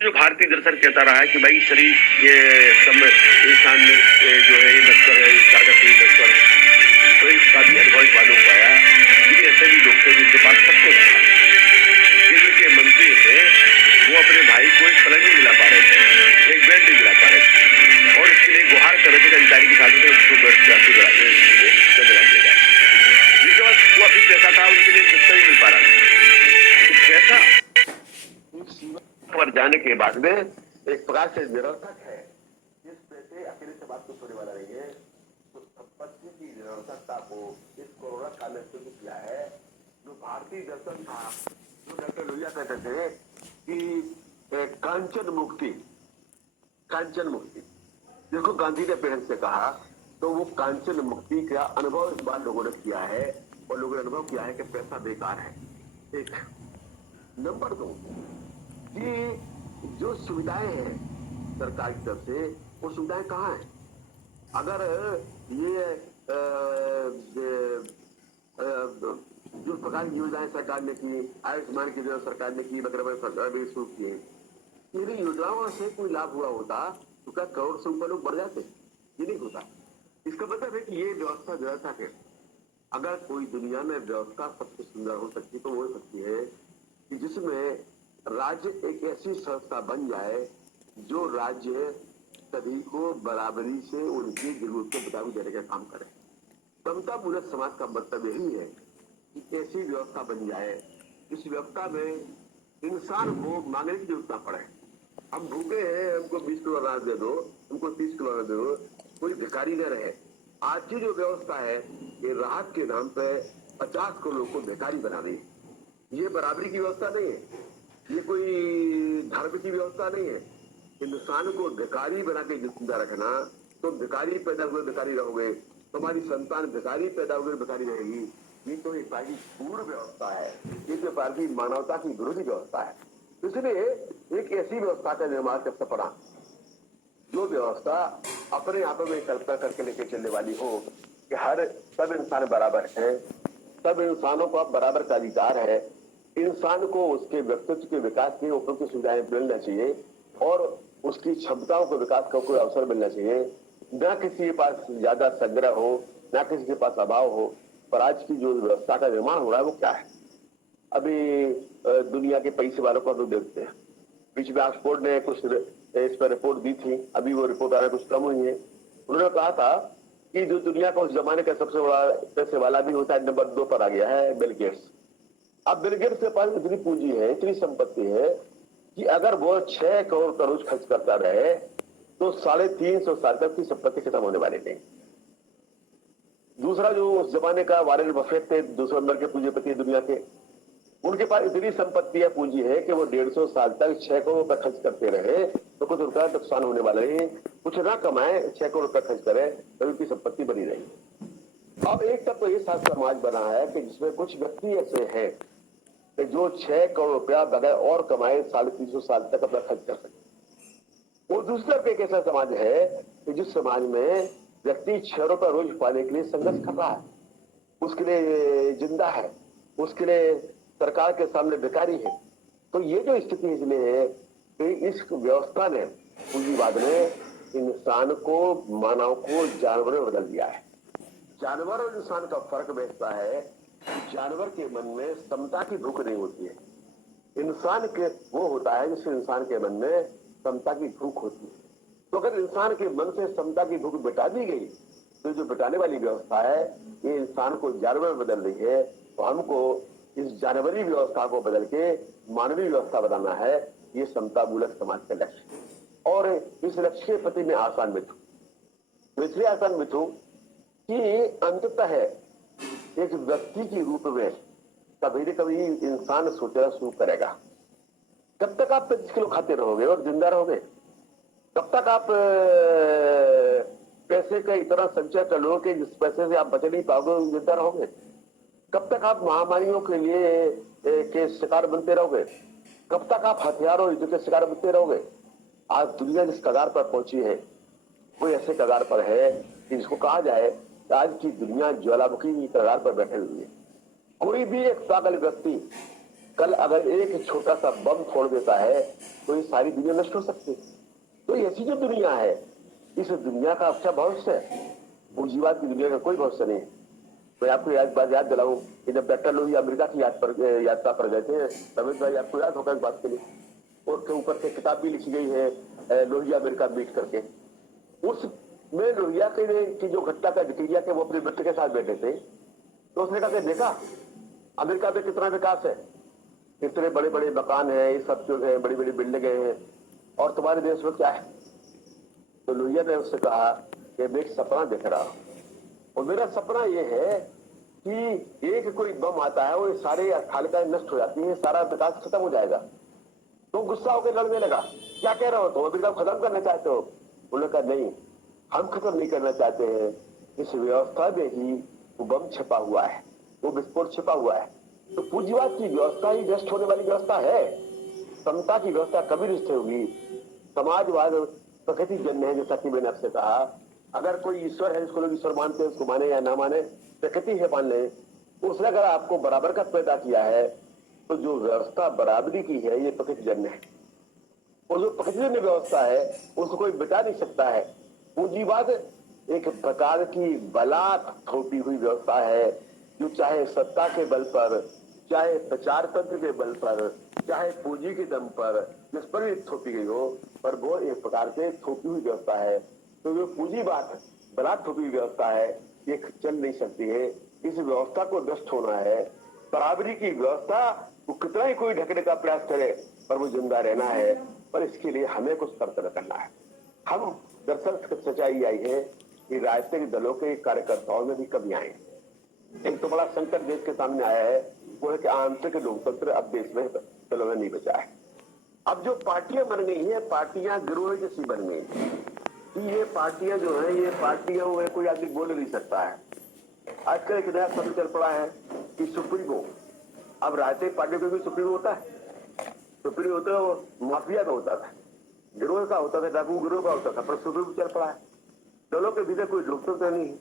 जो भारतीय दर्शन कहता रहा है कि भाई शरीर ये सब इंसान में जो है ये नश्वर है, इस प्रकार का शरीर नश्वर है, तो इसका भी अनुभव मालूम पाया कि ऐसे भी लोग थे जिनके पास सब कुछ था, जिनके मंत्री थे वो अपने भाई को एक पलंग नहीं दिला पा रहे थे, एक बेड नहीं दिला पा रहे थे और इसके लिए गुहार कर रहे थे अधिकारी की साथ में उसको बेड दिला दिया जाए। जिनके पास वो अभी पैसा था उनके लिए बिस्तर ही मिल पा रहा था। तो कैसा पर जाने के बाद में एक प्रकार से निरर्थक है, जिस पैसे अकेले से बात को छोड़ने वाला नहीं है। तो संपत्ति की निरर्थकता को इस कोरोना काल में सिद्ध किया है। जो भारतीय दर्शन था, जो डॉक्टर लोहिया कहते थे कि कांचन मुक्ति, कांचन मुक्ति, जिसको गांधी ने पेरेंट्स से कहा, तो वो कांचन मुक्ति का अनुभव इस बार लोगों ने किया है और लोगों ने अनुभव किया है कि पैसा बेकार है। एक नंबर 2 कि जो सुविधाएं हैं सरकार की तरफ से, वो सुविधाएं कहाँ हैं? अगर ये जिस प्रकार की योजनाएं सरकार ने की, आयुष्मान की जो सरकार ने की, वगैरह सरकार ने शुरू किए, इन योजनाओं से कोई लाभ हुआ होता तो क्या करोड़ से ऊपर लोग बढ़ जाते? ये नहीं होता। इसका मतलब है कि ये व्यवस्था व्यवस्था है। अगर कोई दुनिया में व्यवस्था सबसे सुंदर हो सकती तो वो हो सकती है कि जिसमें राज्य एक ऐसी संस्था बन जाए जो राज्य सभी को बराबरी से उनकी जरूरत के मुताबिक देने का काम करे। समता मूलक समाज का मतलब यही है कि ऐसी व्यवस्था बन जाए इस व्यवस्था में इंसान को मांगने की जरूरत ना पड़े। हम भूखे हैं, हमको 20 किलो अनाज दे दो, हमको 30 किलो अनाज दे दो, कोई भिखारी न रहे। आज की जो व्यवस्था है ये राहत के नाम पे 50 करोड़ को भिखारी बना दी। ये बराबरी की व्यवस्था नहीं है, ये कोई धर्म की व्यवस्था नहीं है। इंसान को भिखारी बना के जिंदा रखना, तो भिखारी पैदा हुए भिखारी रहोगे, तुम्हारी संतान भिखारी पैदा हुए भिखारी रहेगी। ये तो एक बार की पूर्ण व्यवस्था है, ये तो बार की मानवता की विरोधी व्यवस्था है। इसलिए एक ऐसी व्यवस्था का निर्माण करना पड़ा जो व्यवस्था अपने आप में कल्पना करके लेके चलने वाली हो कि हर सब इंसान बराबर है, सब इंसानों का बराबर का अधिकार है, इंसान को उसके व्यक्तित्व के विकास की उपयुक्त सुविधाएं मिलना चाहिए और उसकी क्षमताओं को विकास का कोई अवसर मिलना चाहिए। न किसी के पास ज्यादा संग्रह हो, न किसी के पास अभाव हो। पर आज की जो व्यवस्था का निर्माण हो रहा है वो क्या है? अभी दुनिया के पैसे वालों को हम लोग देखते हैं। बीच में ऑक्सफोर्ड ने कुछ इस पर रिपोर्ट दी थी, अभी वो रिपोर्ट आना कुछ कम हुई है। उन्होंने कहा था कि जो दुनिया का उस जमाने का सबसे बड़ा पैसे वाला भी होता है, नंबर 2 पर आ गया है बिल गेट्स। अब बिल गेट्स के पास इतनी पूंजी है, इतनी संपत्ति है कि अगर वो 6 करोड़ का रोज खर्च करता रहे तो 350 साल तक की संपत्ति खत्म होने वाली नहीं। दूसरा जो उस जमाने का वॉरेन बफेट थे, दूसरे नंबर के पूंजीपति दुनिया के, उनके पास इतनी संपत्ति है, पूंजी है कि वो 150 साल तक 6 करोड़ रुपए खर्च करते रहे तो कुछ उनका नुकसान होने वाला नहीं। कुछ ना कमाए, 6 करोड़ रुपए खर्च करे तो उनकी संपत्ति बनी रही। अब एक तक तो ये साथ समाज बना है कि जिसमें कुछ व्यक्ति ऐसे हैं कि जो 6 करोड़ रुपया बगैर और कमाए 350 साल तक अपना खर्च कर सकते। और दूसरा एक ऐसा समाज है कि जिस समाज में व्यक्ति 6 रुपए रोज पाने के लिए संघर्ष कर रहा है, उसके लिए जिंदा है, उसके लिए सरकार के सामने भिखारी है। तो ये जो स्थिति इसलिए है कि इस व्यवस्था ने, पूंजीवाद ने इंसान को, मानव को जानवर में बदल दिया है। जानवर और इंसान का फर्क बैठता है कि जानवर के मन में समता की भूख नहीं होती है, इंसान के वो होता है जिससे इंसान के मन में समता की भूख होती है। तो अगर इंसान के मन से समता की भूख मिटा दी गई तो जो मिटाने वाली व्यवस्था है ये इंसान को जानवर में बदल रही है। तो हमको इस जानवरी व्यवस्था को बदल के मानवीय व्यवस्था बनाना है। ये समता मूलक समाज का लक्ष्य और इस लक्ष्य के प्रति मैं आशान्वित हूं। इसलिए आशान्वित हूं कि अंततः एक व्यक्ति के रूप में कभी न कभी इंसान सोचना शुरू करेगा। कब तक आप 25 किलो खाते रहोगे और जिंदा रहोगे? कब तक आप पैसे का इतना संचय कर लो कि जिस पैसे से आप बच नहीं पाओगे, जिंदा रहोगे? कब तक आप महामारियों के लिए के शिकार बनते रहोगे? कब तक आप हथियारों युद्ध के शिकार बनते रहोगे? आज दुनिया जिस कगार पर पहुंची है वो ऐसे कगार पर है कि जिसको कहा जाए आज की दुनिया ज्वालामुखी की कगार पर बैठे हुई है। कोई भी एक पागल व्यक्ति कल अगर एक छोटा सा बम छोड़ देता है तो ये सारी दुनिया नष्ट हो सकती है। तो ऐसी जो दुनिया है, इस दुनिया का अच्छा भविष्य है, पूंजीवाद की दुनिया का कोई भविष्य नहीं। मैं आपको याद दिलाऊं कि जब डॉक्टर लोहिया अमेरिका की यात्रा पर गए थे, रमेश भाई आपको याद होगा इस बात के लिए, और के ऊपर से किताब भी लिखी गई है लोहिया अमेरिका बीट करके। उसमें लोहिया की जो घटना का जिक्र किया कि वो अपने बेटे के साथ बैठे थे, तो उसने कहा कि देखा अमेरिका में कितना विकास है, कितने बड़े बड़े मकान है, ये सब जो है बड़ी बड़ी बिल्डिंगें हैं, और तुम्हारे देश में क्या है? तो लोहिया ने उससे कहा कि मैं एक सपना देख रहा हूं और मेरा सपना ये है कि एक कोई बम आता है, वो सारे खालिकाएं नष्ट हो जाती है, सारा विकास खत्म हो जाएगा। तो गुस्सा होकर लड़ने लगा, क्या कह रहे हो तुम, अमेरिका खत्म करना चाहते हो? उन्होंने कहा नहीं, हम खत्म नहीं करना चाहते हैं, इस व्यवस्था में ही वो बम छिपा हुआ है, वो विस्फोट छिपा हुआ है। तो पूंजीवाद की व्यवस्था ही नष्ट होने वाली व्यवस्था है। समता की व्यवस्था कभी नष्ट होगी। समाजवाद प्रकृति जन्य है, जैसा कि मैंने आपसे कहा अगर कोई ईश्वर है, जिसको लोग ईश्वर मानते हैं, उसको माने या ना माने, प्रकृति है मान ले, उसने अगर आपको बराबर का पैदा किया है, तो जो व्यवस्था बराबरी की है ये प्रकृति जन्य है। और जो प्रकृति जन्य व्यवस्था है उसको कोई बिटा नहीं सकता है। पूंजीवाद एक प्रकार की बलात् थोपी हुई व्यवस्था है, जो चाहे सत्ता के बल पर, चाहे प्रचार तंत्र के बल पर, चाहे पूंजी के दम पर, जिस पर भी थोपी गई हो, पर वो एक प्रकार से थोपी हुई व्यवस्था है। तो जो पूंजीवाद बलात् थोपी हुई व्यवस्था है ये चल नहीं सकती है। इस व्यवस्था को नष्ट होना है। बराबरी की व्यवस्था को कितना ही कोई ढकने का प्रयास करे, पर वो जिंदा रहना है। पर इसके लिए हमें कुछ कर्तव्य करना है। हम दरअसल सच्चाई आई है कि राजनीतिक दलों के कार्यकर्ताओं में भी कमी आई है। एक तो बड़ा संकट देश के सामने आया है, वो है कि आंतरिक लोकतंत्र अब देश में दलों में नहीं बचा है। अब जो पार्टियां बन गई हैं, पार्टियां गिरोह जैसी बन गई कि ये पार्टियां जो है, ये पार्टियां वो है, कोई आदमी बोल नहीं सकता है। आजकल एक नया शब्द चल पड़ा है कि सुप्रीमो। अब राजनीतिक पार्टियों में भी सुप्रीमो होता है। सुप्रीमो होता है वो माफिया का होता था, गिरोह का होता था, डाकू गिरोह का होता था, पर सुप्रीमो चल पड़ा है। दलों के भीतर कोई लोकतंत्र नहीं है।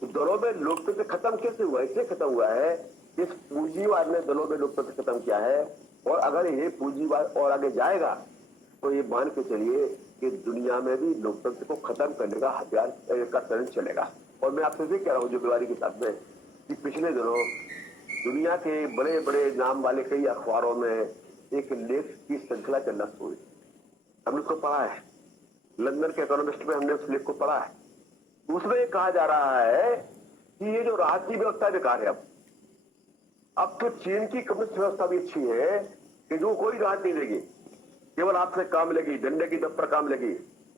तो दलों में लोकतंत्र खत्म कैसे हुआ? इसलिए खत्म हुआ है कि इस पूंजीवाद ने दलों में लोकतंत्र खत्म किया है। और अगर ये पूंजीवाद और आगे जाएगा तो ये मान के चलिए कि दुनिया में भी लोकतंत्र को खत्म करने का हथियार का चलन चलेगा। और मैं आपसे ये कह रहा हूँ जिम्मेवारी के साथ में कि पिछले दिनों दुनिया के बड़े बड़े नाम वाले कई अखबारों में एक लेख की श्रृंखला चलना शुरू हुई। हमने उसको पढ़ा है, लंदन के इकोनॉमिस्ट में हमने उस लेख को पढ़ा है। उसमें कहा जा रहा है कि ये जो राहत की व्यवस्था बेकार है। अब तो चीन की कम्युनिस्ट व्यवस्था भी अच्छी है कि जो कोई राहत नहीं देगी, केवल आपसे काम लेगी, डंडे की दब पर काम लेगी।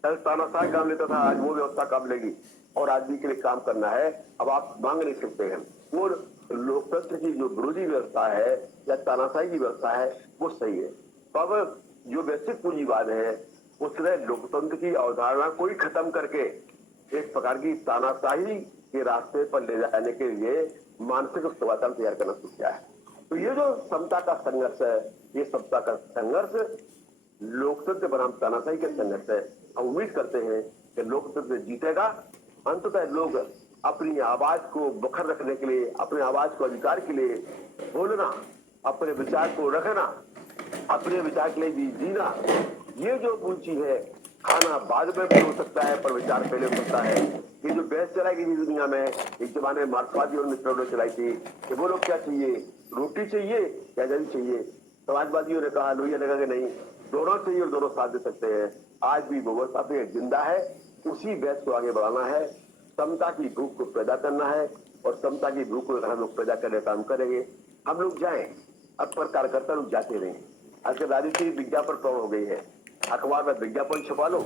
तानाशाह काम लेता था, आज वो व्यवस्था काम लेगी और आदमी के लिए काम करना है। अब आप मांग नहीं सकते हैं। वो लोकतंत्र की जो विरोधी व्यवस्था है या तानाशाही की व्यवस्था है वो सही है। तो अब जो वैश्विक पूंजीवाद है उसने लोकतंत्र की अवधारणा को ही खत्म करके एक प्रकार की तानाशाही के रास्ते पर ले जाने के लिए मानसिक वातावरण तैयार करना शुरू किया है। तो ये जो समता का संघर्ष है, ये समता का संघर्ष लोकतंत्र बनाम तानाशाही के संघर्ष है। हम उम्मीद करते हैं कि लोकतंत्र जीतेगा। अंततः लोग अपनी आवाज को बखर रखने के लिए, अपने आवाज को अधिकार के लिए बोलना, अपने विचार को रखना, अपने विचार के लिए जीना, ये जो पूंजी है, खाना बाद में भी हो सकता है पर विचार पहले हो सकता है। ये जो बहस चलाई गई थी दुनिया में, एक जमाने में मार्क्सवादी और मित्रों ने चलाई थी कि वो लोग क्या चाहिए, रोटी चाहिए या आजादी चाहिए। समाजवादियों ने कहा, लोहिया ने कहा कि नहीं, दोनों चाहिए और दोनों साथ दे सकते हैं। आज भी वो व्यवस्था जिंदा है। उसी बहस को आगे बढ़ाना है, समता की भूख को पैदा करना है और समता की भूख को हम लोग पैदा करने का काम करेंगे। हम लोग जाएं, अब पर कार्यकर्ता लोग जाते रहे। आजकल राजनीति विज्ञापन प्रौढ़ हो गई है। अखबार में विज्ञापन छपा लो,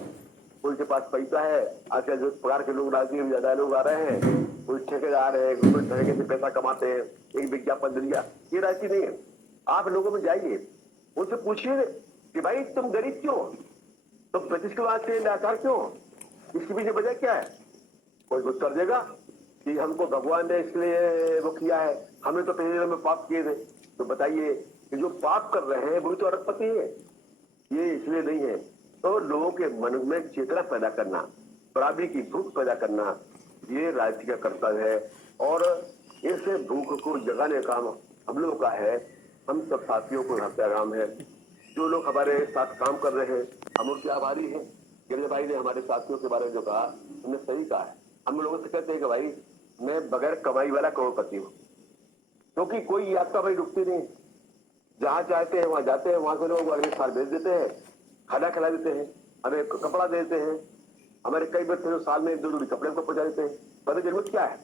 कोई के पास पैसा है। आजकल जो प्रकार के लोग राजनीति में ज्यादा लोग आ रहे हैं, कोई ठेकेदार है, कोई तरीके से पैसा कमाते हैं, एक विज्ञापन दे दिया। ये राजनीति नहीं है। आप लोगों में जाइए, उनसे पूछिए कि भाई तुम गरीब क्यों, तुम 25 किलो आज के लाचार क्यों, इसके पीछे वजह क्या है? कोई उत्तर देगा कि हमको भगवान ने इसलिए वो किया है, हमने तो पहले में पाप किए थे। तो बताइए कि जो पाप कर रहे हैं वही तो अरबपति है, ये इसलिए नहीं है। तो लोगों के मन में चेतना पैदा करना, बराबरी की भूख पैदा करना, ये राजनीति का कर्तव्य है। और इस भूख को जगाने का काम हम लोगों का है। हम सब साथियों को यहाँ पैगाम है, जो लोग हमारे साथ काम कर रहे हैं हम उनके आभारी हैं। गिरजा भाई ने हमारे साथियों के बारे में जो कहा, हमने सही कहा है। हम लोगों से कहते हैं कि भाई मैं बगैर कमाई वाला करोड़पति हूँ, क्योंकि कोई यात्रा भाई रुकती नहीं। जहां चाहते हैं वहां जाते हैं, वहां से लोग अगले साल भेज देते हैं, खाना खिला देते हैं, हमें कपड़ा दे देते हैं। हमारे कई बच्चे जो साल में 1-2 जोड़ी कपड़े को पहुंचा देते हैं। पर जरूरत क्या है?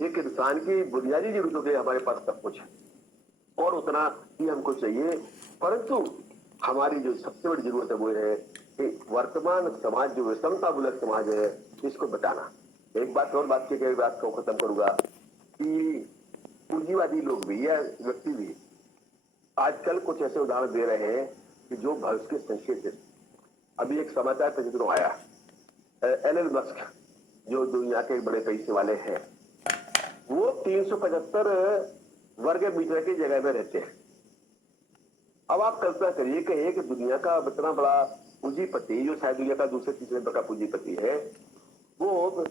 एक इंसान की बुनियादी जरूरतों के हमारे पास सब कुछ है और उतना ही हमको चाहिए। परंतु हमारी जो सबसे बड़ी जरूरत है वो है कि वर्तमान समाज जो विषमता मूलक समाज है इसको बचाना। एक बात और बात की बात को खत्म करूंगा कि पूंजीवादी लोग भी या व्यक्ति भी आजकल कुछ ऐसे उदाहरण दे रहे हैं कि जो भविष्य के संकेत है। अभी एक समाचार पत्र आया, एलन मस्क जो दुनिया के बड़े पैसे वाले हैं, वो 375 वर्ग मीटर की जगह में रहते हैं। अब आप कल्पना करिए कि एक दुनिया का इतना बड़ा पूंजीपति, जो शायद दुनिया का दूसरे तीसरे नंबर का पूंजीपति है, वो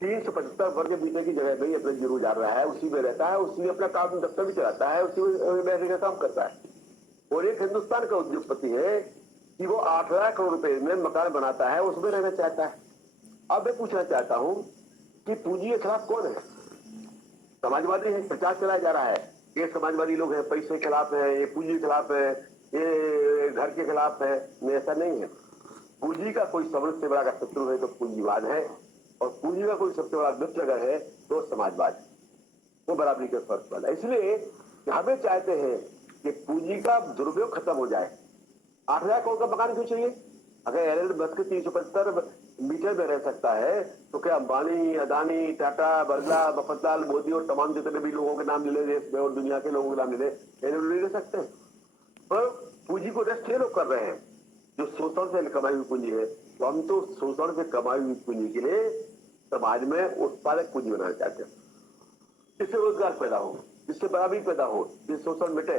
375 वर्ग मीटर की जगह में ही अपने जीरो गुजार रहा है, उसी में रहता है, उसी में अपना काम दफ्तर भी चलाता है, उसी में रहने का काम करता है। और एक हिंदुस्तान का उद्योगपति है कि वो 8,000 करोड़ रुपए में मकान बनाता है, उसमें रहना चाहता है। अब मैं पूछना चाहता हूं कि पूंजी के खिलाफ कौन है? समाजवादी है, प्रचार चलाया जा रहा है, ये समाजवादी लोग हैं, पैसे के खिलाफ है, ये पूंजी के खिलाफ है, ये घर के खिलाफ है। ऐसा नहीं है। पूंजी का कोई सबसे बड़ा अगर शत्रु है तो पूंजीवाद है, और पूंजी का कोई सबसे बड़ा दुष्ट अगर है तो समाजवाद, वो बराबरी के फर्क वाला। इसलिए हमें चाहते हैं कि पूंजी का दुरुपयोग खत्म हो जाए। 8,000 करोड़ का मकान क्यों चाहिए? अगर एलन मस्क के 375 मीटर में रह सकता है तो क्या अंबानी, अदानी, टाटा, बिरला, मफतलाल, मोदी और तमाम जितने भी लोगों के नाम ले ले देश में और दुनिया के लोगों के नाम ले ले सकते हैं? पर पूंजी को रेस्ट ये लोग कर रहे हैं जो शोषण से कमाई हुई पूंजी है। तो हम तो शोषण से कमाई हुई पूंजी के लिए समाज में उत्पादक पूंजी बनाना चाहते हैं, जिससे रोजगार पैदा हो, जिससे बराबरी पैदा हो, जिससे शोषण मिटे।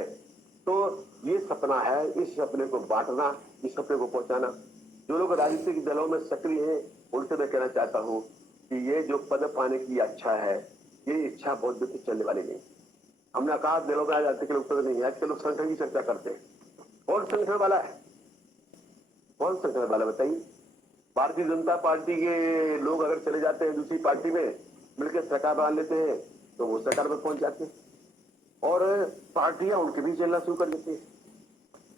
तो ये सपना है, इस सपने को बांटना, इस सपने को पहुंचाना। जो लोग राजनीतिक दलों में सक्रिय हैं उनसे मैं कहना चाहता हूं कि ये जो पद पाने की इच्छा है, ये इच्छा बहुत देर तक चलने वाली नहीं। हमने कहा दलों में राजनीतिक लोग तो नहीं, आज के लोग संगठन की चर्चा करते हैं। कौन संगठन वाला है? कौन संगठन वाला बताइए? भारतीय जनता पार्टी के लोग अगर चले जाते हैं दूसरी पार्टी में, मिलकर सरकार बना लेते हैं तो वो सरकार में पहुंच जाते हैं, और पार्टियां उनके भी चलना शुरू कर देती है।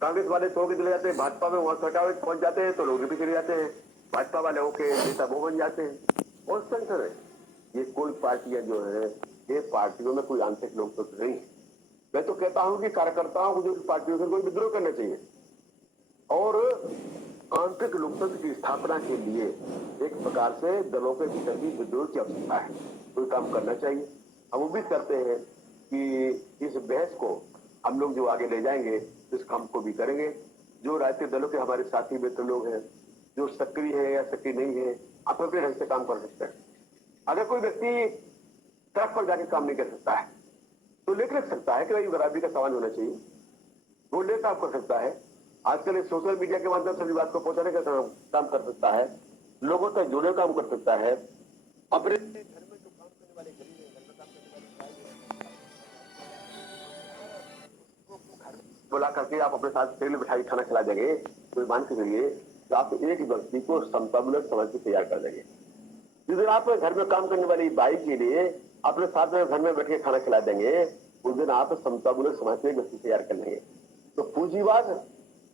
कांग्रेस वाले छोड़ के चले जाते हैं भाजपा में, वहां सरकार में पहुंच जाते हैं तो लोग भी चले जाते हैं, भाजपा वाले होके नेता वो बन जाते हैं। और संगठन है ये, कोई पार्टियां जो है, ये पार्टियों में कोई आंतरिक लोकतंत्र नहीं है। मैं तो कहता हूं कि कार्यकर्ताओं को जो पार्टियों से कोई विद्रोह करना चाहिए, और आंतरिक लोकतंत्र की स्थापना के लिए एक प्रकार से दलों के भीतर भी विद्रोह की आवश्यकता है, कोई काम करना चाहिए। हम उम्मीद करते हैं कि इस बहस को हम लोग जो आगे ले जाएंगे, इस काम को भी करेंगे। जो राजनीतिक दलों के हमारे साथी मित्र लोग हैं, जो सक्रिय है या सक्रिय नहीं है, आप अपने ढंग से काम कर सकते हैं। अगर कोई व्यक्ति सड़क पर जाकर काम नहीं कर सकता है तो लेख रख सकता है कि भाई बराबरी का सवाल होना चाहिए, वो ले काम कर सकता है। आजकल सोशल मीडिया के माध्यम से भी बात को पहुंचाने का काम कर सकता है, लोगों तक जुड़े काम कर सकता है। अपने घर में जो काम करने वाले गरीब हैं, घर में काम करने वाले बुला करके आप अपने साथ तेल मिठाई खाना खिला देंगे, तो मान के चलिए तो आप एक व्यक्ति को समतामूलक समझ के तैयार कर देंगे। जिस दिन आप घर में काम करने वाली बाई के लिए अपने साथ में घर में बैठ के खाना खिला देंगे, उस दिन आप समतामूलक समाज के व्यक्ति तैयार कर लेंगे। तो पूंजीवाद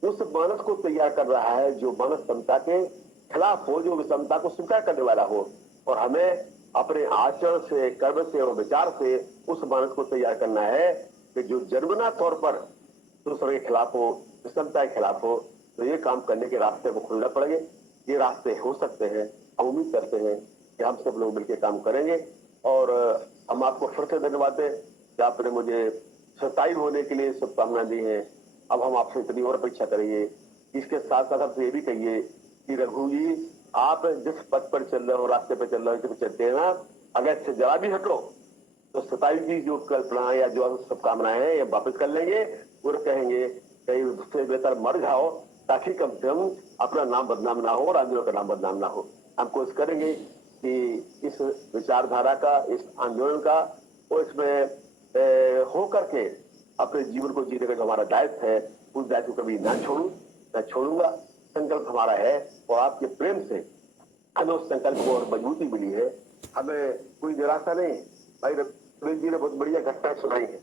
उस मानस को तैयार कर रहा है जो मानस समता के खिलाफ हो, जो विषमता को स्वीकार करने वाला हो, और हमें अपने आचरण से, कर्म से और विचार से उस मानस को तैयार करना है कि जो जन्मना तौर पर दूसरे के खिलाफ हो, विषमता के खिलाफ हो। तो ये काम करने के रास्ते को खोलना पड़ेंगे। ये रास्ते हो सकते हैं, हम उम्मीद करते हैं कि हम सब लोग मिलकर काम करेंगे। और हम आपको फिर से धन्यवाद दें कि आपने मुझे सताई होने के लिए शुभकामनाएं दी हैं। अब हम आपसे इतनी और अपेक्षा करेंगे। इसके साथ साथ आपसे ये भी कहिए कि रघु जी, आप जिस पथ पर चल रहे हो, रास्ते पर चल रहे हो, चलते हैं ना, अगर इससे जरा भी हटो तो सताई की जो कल्पना या जो शुभकामनाएं हैं ये वापस कर लेंगे और कहेंगे कहीं उससे बेहतर मर जाओ, ताकि कम से कम अपना नाम बदनाम ना हो और आंदोलन का नाम बदनाम ना हो। हम कोशिश करेंगे कि इस विचारधारा का, इस आंदोलन का, और इसमें हो करके अपने जीवन को जीने का जो हमारा दायित्व है, उस दायित्व को कभी ना छोड़ूंगा। संकल्प हमारा है, और आपके प्रेम से हमें उस संकल्प को और मजबूती मिली है। हमें कोई निराशा नहीं। भाई रविंद्र जी ने बहुत बढ़िया घटनाएं सुनाई है,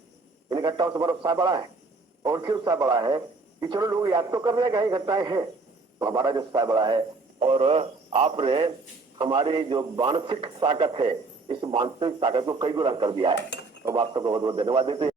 इन घटनाओं से हमारा उत्साह बढ़ा है, और क्यों उत्साह बढ़ा है कि चलो लोग याद तो कर रहे हैं कि घटनाएं हैं, तो हमारा जो उत्साह बढ़ा है। और आपने हमारी जो मानसिक ताकत है, इस मानसिक ताकत को कई गुना कर दिया है। तो आप सबको बहुत बहुत धन्यवाद देते हैं।